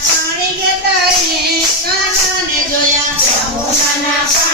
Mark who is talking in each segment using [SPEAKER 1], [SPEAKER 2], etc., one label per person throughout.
[SPEAKER 1] પાણી કે તારે કાનાને
[SPEAKER 2] જોયા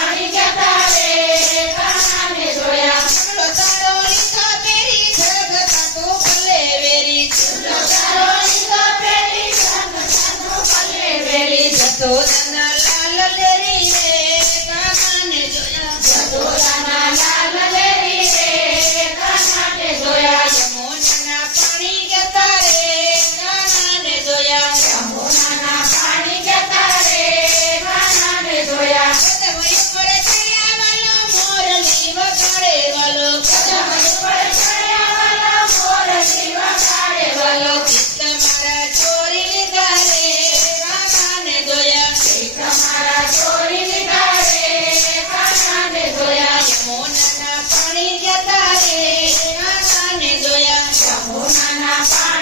[SPEAKER 2] Musana Fa.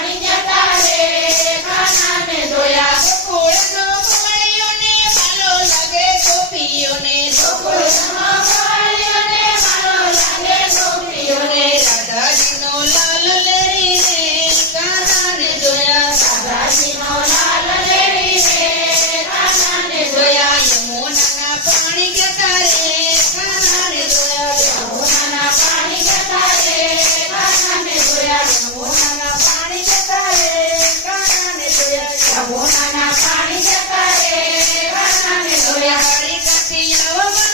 [SPEAKER 2] 在那山